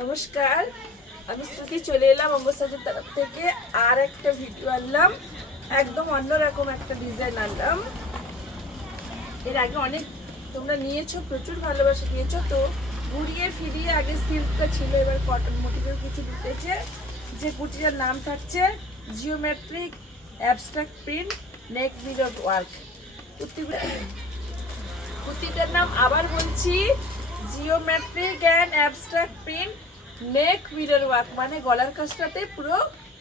নমস্কার, আমি শ্রুতি চলে এলাম অঙ্গসাজের তরফ থেকে আর একটা ভিডিও আনলাম। একদম অন্যরকম একটা ডিজাইন আনলাম। এর আগে অনেক তোমরা নিয়েছো, প্রচুর ভালোবাসা দিয়েছো। তো ঘুরিয়ে ফিরিয়ে আগে সিল্কটা ছিল, এবার কটন মোটিভের কিছু ঢুকেছে। যে কুর্তিটার নাম থাকছে জিওমেট্রিক অ্যাবস্ট্রাক্ট প্রিন্ট নেক মিরর ওয়ার্ক। কুর্তিটার নাম আবার বলছি, geometric and abstract print neck mirror work. মানে গলার কাজটাতে পুরো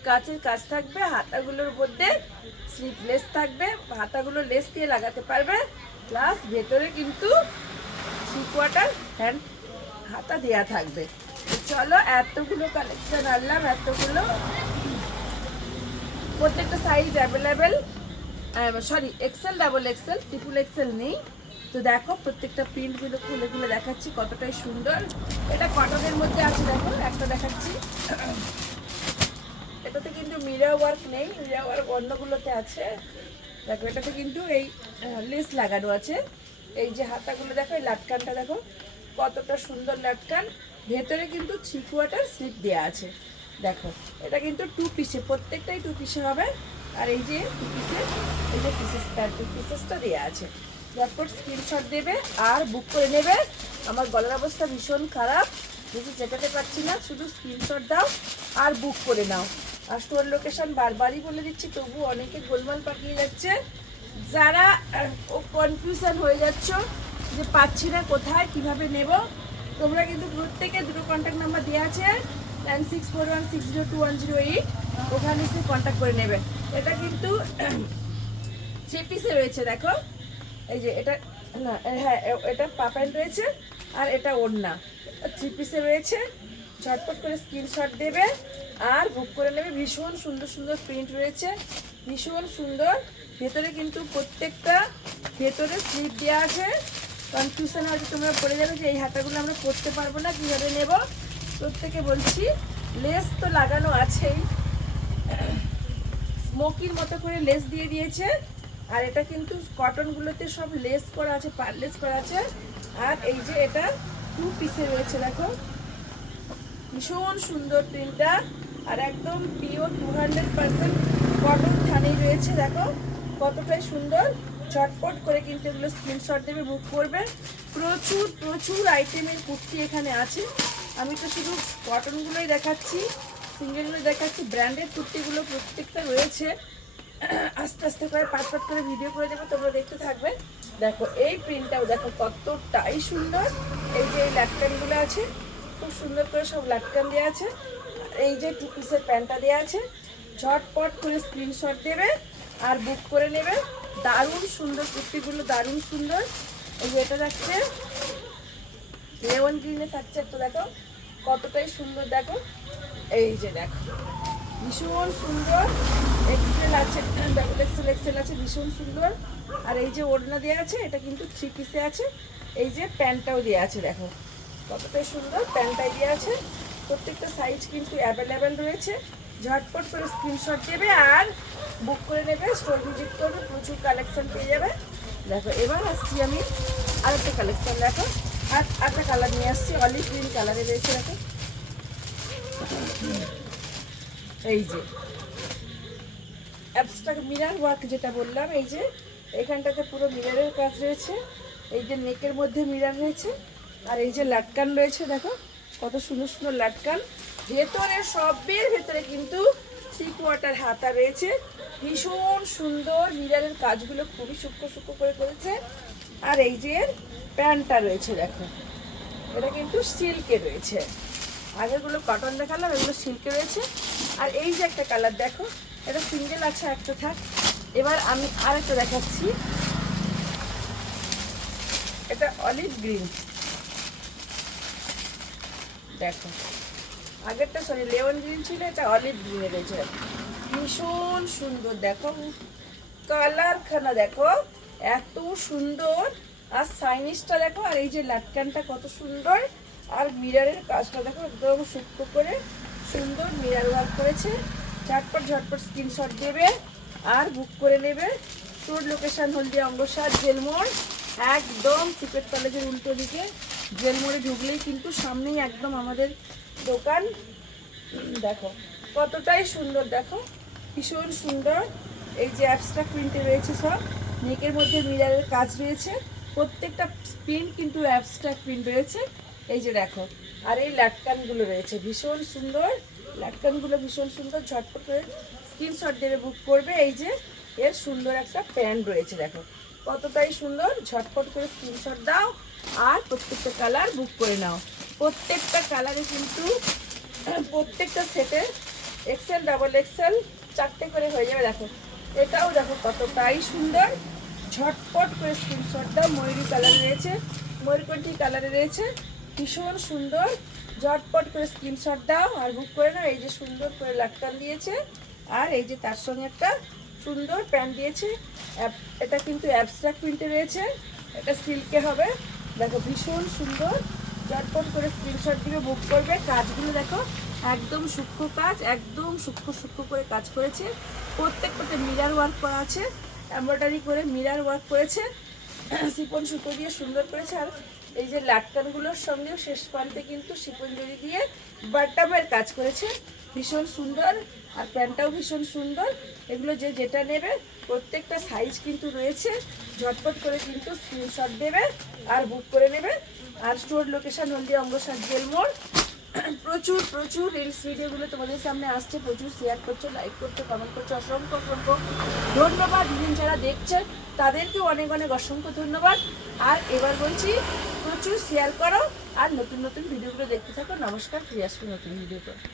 কাচের কাজ থাকবে, হাতাগুলোর মধ্যে স্লিভলেস থাকবে, হাতাগুলো লেস দিয়ে লাগাতে পারবে, প্লাস ভেতরে কিন্তু 3/4 হ্যান্ড হাতা দেওয়া থাকবে। চলো এতগুলো কালেকশন আনলাম, এতগুলো প্রত্যেকটা size available. Sorry, XL, double XL, triple XL নেই। তো দেখো প্রত্যেকটা প্রিন্টগুলো খুলে খুলে দেখাচ্ছি কতটাই সুন্দর। এটা কটনের মধ্যে আছে, দেখো একটা দেখাচ্ছি। এটাতে কিন্তু মিরর ওয়ার্ক নেই, মিরর ওয়ার্ক অন্যগুলোতে আছে। দেখো এটাতে কিন্তু এই লেস লাগানো আছে। এই যে হাতাগুলো দেখো, এই লাটকানটা দেখো কতটা সুন্দর লাটকান। ভেতরে কিন্তু 3/4 স্লিপ দেওয়া আছে। দেখো এটা কিন্তু 2 পিসে, প্রত্যেকটাই 2 পিসে হবে। আর এই যে 2 পিসে, এই যে পিসেসটা দেওয়া আছে। তারপর স্ক্রিনশট দেবে আর বুক করে নেবে। আমার গলার অবস্থা ভীষণ খারাপ, যদি চেটাতে পারছি না, শুধু স্ক্রিনশট দাও আর বুক করে নাও। আর স্টোর লোকেশন বারবারই বলে দিচ্ছি, তবু অনেকে গোলমাল পাকিয়ে যাচ্ছে। যারা কনফিউশন হয়ে যাচ্ছ যে পাচ্ছি না কোথায় কিভাবে নেব, তোমরা কিন্তু প্রত্যেকে দুটো কন্ট্যাক্ট নাম্বার দেওয়া আছে, 9641602108। ওখানে এসে কন্ট্যাক্ট করে নেবে। এটা কিন্তু 3 পিসে রয়েছে, দেখো এই যে এটা, না হ্যাঁ এটা পাপ্যান্ট রয়েছে আর এটা ওড়না। 3 পিসে রয়েছে। ঝটপট করে স্ক্রিনশট দেবে আর বুক করে নেবে। ভীষণ সুন্দর সুন্দর প্রিন্ট রয়েছে, ভীষণ সুন্দর। ভেতরে কিন্তু প্রত্যেকটা ভেতরে স্লিপ দেওয়া আছে। কনফিউশন হয়তো তোমরা পড়ে যাবে যে এই হাতাগুলো আমরা পরতে পারবো না, কীভাবে নেব। প্রত্যেকে বলছি, লেস তো লাগানো আছেই, স্মোকির মতো করে লেস দিয়ে দিয়েছে। আর এটা কিন্তু কটনগুলোতে সব লেস করা আছে, পার লেস করা আছে। আর এই যে এটা 2 পিসে রয়েছে, দেখো ভীষণ সুন্দর প্রিন্টটা। আর একদম পিওর 200% কটন থানেই রয়েছে, দেখো কতটাই সুন্দর। ঝটপট করে কিন্তু এগুলো স্ক্রিনশট দেবে, বুক করবে। প্রচুর প্রচুর আইটেমের কুর্তি এখানে আছে। আমি তো শুধু কটনগুলোই দেখাচ্ছি, সিঙ্গেলগুলো দেখাচ্ছি। ব্র্যান্ডেড কুর্তিগুলো প্রত্যেকটা রয়েছে। আস্তে আস্তে করে পাট পাট করে ভিডিও করে দেবো, তোমরা দেখতে থাকবে। দেখো এই প্রিন্টটাও দেখো কতটাই সুন্দর। এই যে এই লাটকানগুলো আছে, খুব সুন্দর করে সব লাটকান দেওয়া আছে। এই যে 2 পিসের প্যান্টটা দেওয়া আছে। ঝটপট করে স্ক্রিনশট দেবে আর বুক করে নেবে। দারুণ সুন্দর কুর্তিগুলো, দারুণ সুন্দর। এই যে এটা থাকছে লেমন গ্রিনে থাকছে একটা, দেখো কতটাই সুন্দর। দেখো এই যে দেখো ভীষণ সুন্দর। এক্সেল আছে, ডাবল এক্সেল, এক্সেল আছে, ভীষণ সুন্দর। আর এই যে ওড়না দেওয়া আছে, এটা কিন্তু 3 পিসে আছে। এই যে প্যান্টটাও দেওয়া আছে, দেখো কতটাই সুন্দর প্যান্টটাই দেওয়া আছে। প্রত্যেকটা সাইজ কিন্তু অ্যাভেলেবেল রয়েছে। ঝটপট করে স্ক্রিনশট দেবে আর বুক করে নেবে। স্টোর ভিজিট করবে, প্রচুর কালেকশন পেয়ে যাবে। দেখো এবার আসছি আমি আরেকটা কালেকশন। দেখো আর একটা কালার নিয়ে আসছি, অলিভ গ্রিন কালারে রয়েছে। দেখো এই যে অ্যাবস্ট্রাক্ট মিরর ওয়ার্ক যেটা বললাম, এই যে এখানটাতে পুরো মিররের কাজ রয়েছে। এই যে নেকের মধ্যে মিরর রয়েছে। আর এই যে লাটকান রয়েছে, দেখো কত সুন্দর সুন্দর লাটকান। ভেতরে সবের ভেতরে কিন্তু 3/4 হাতা রয়েছে। ভীষণ সুন্দর, মিররের কাজগুলো খুবই সূক্ষ্ম সূক্ষ্ম করে করেছে। আর এই যে প্যান্টটা রয়েছে, দেখো এটা কিন্তু সিল্কে রয়েছে। আগেরগুলো কটন দেখালাম, এগুলো সিল্কে রয়েছে। আর এই যে একটা কালার দেখো, এটা সিঙ্গেল আছে, একটা থাক। এবার আমি আর একটা দেখাচ্ছি, এটা অলিভ গ্রিন। দেখো আগেরটা সরি লেমন গ্রিন ছিল, এটা অলিভ গ্রিনে রয়েছে। ভীষণ সুন্দর, দেখো কালারখানা দেখো এত সুন্দর। আর সাইনিসটা দেখো, আর এই যে লাটকানটা কত সুন্দর। আর মিররের কাজটা দেখো একদম সূক্ষ্ম করে সুন্দর মিরর ওয়ার্ক করেছে। ঝটপট ঝটপট স্ক্রিনশট দেবে আর বুক করে নেবে। স্টোর লোকেশন হলদিয়া অঙ্গসার জেলমোড়, একদম সিক্রেট কলেজের উল্টো দিকে। জেলমোড়ে ঢুকলেই কিন্তু সামনেই একদম আমাদের দোকান। দেখো কতটাই সুন্দর, দেখো ভীষণ সুন্দর। এই যে অ্যাবস্ট্রাক্ট প্রিন্টে রয়েছে সব, নেকের মধ্যে মিরারের কাজ রয়েছে, প্রত্যেকটা প্রিন্ট কিন্তু অ্যাবস্ট্রাক্ট প্রিন্ট রয়েছে। এই যে দেখো, আর এই লাটকানগুলো রয়েছে ভীষণ সুন্দর, লাটকানগুলো ভীষণ সুন্দর। ঝটপট করে স্ক্রিনশট দেবে, বুক করবে। এই যে এর সুন্দর একটা প্যান্ট রয়েছে, দেখো কতটাই সুন্দর। ঝটপট করে স্ক্রিনশট দাও আর প্রত্যেকটা কালার বুক করে নাও। প্রত্যেকটা কালারে কিন্তু প্রত্যেকটা সেটে এক্সেল ডাবল এক্সেল 4টে করে হয়ে যাবে। দেখো এটাও দেখো কতটাই সুন্দর। ঝটপট করে স্ক্রিনশট দাও। ময়ূরী কালারে রয়েছে, ময়ূরকণ্ঠী কালারে রয়েছে, ভীষণ সুন্দর। ঝটপট করে স্ক্রিনশট দাও আর বুক করে নাও। এই যে সুন্দর করে লাটকান দিয়েছে, আর এই যে তার সঙ্গে একটা সুন্দর প্যান্ট দিয়েছে। এটা কিন্তু অ্যাবস্ট্রাক্ট প্রিন্টে রয়েছে, এটা সিল্কে হবে। দেখো ভীষণ সুন্দর। ঝটপট করে স্ক্রিনশট দিয়ে বুক করবে। কাজগুলো দেখো একদম সূক্ষ্ম কাজ, একদম সূক্ষ্ম সূক্ষ্ম করে কাজ করেছে। প্রত্যেকটাতে মিরার ওয়ার্ক করা আছে, এমব্রয়ডারি করে মিরার ওয়ার্ক করেছে, শিপন সুতো দিয়ে সুন্দর করেছে। আর এই যে লাটকানগুলোর সঙ্গেও শেষ প্রান্তে কিন্তু শিপন জড়ি দিয়ে বাটামের কাজ করেছে, ভীষণ সুন্দর। আর প্যান্টটাও ভীষণ সুন্দর। এগুলো যে যেটা নেবে প্রত্যেকটা সাইজ কিন্তু রয়েছে। ঝটপট করে কিন্তু স্ক্রিনশট দেবে আর বুক করে নেবে। আর স্টোর লোকেশন হলদিয়া অঙ্গসার জেলমোড়। প্রচুর প্রচুর রিলস ভিডিওগুলো তোমাদের সামনে আসছে, প্রচুর শেয়ার করছো, লাইক করছো, কমেন্ট করছো, অসংখ্য অসংখ্য ধন্যবাদ। দিদিন যারা দেখছেন তাদেরকেও অনেক অনেক অসংখ্য ধন্যবাদ। আর এবার বলছি প্রচুর শেয়ার করো আর নতুন নতুন ভিডিওগুলো দেখতে থাকো। নমস্কার, ফিরে আসবো নতুন ভিডিও করে।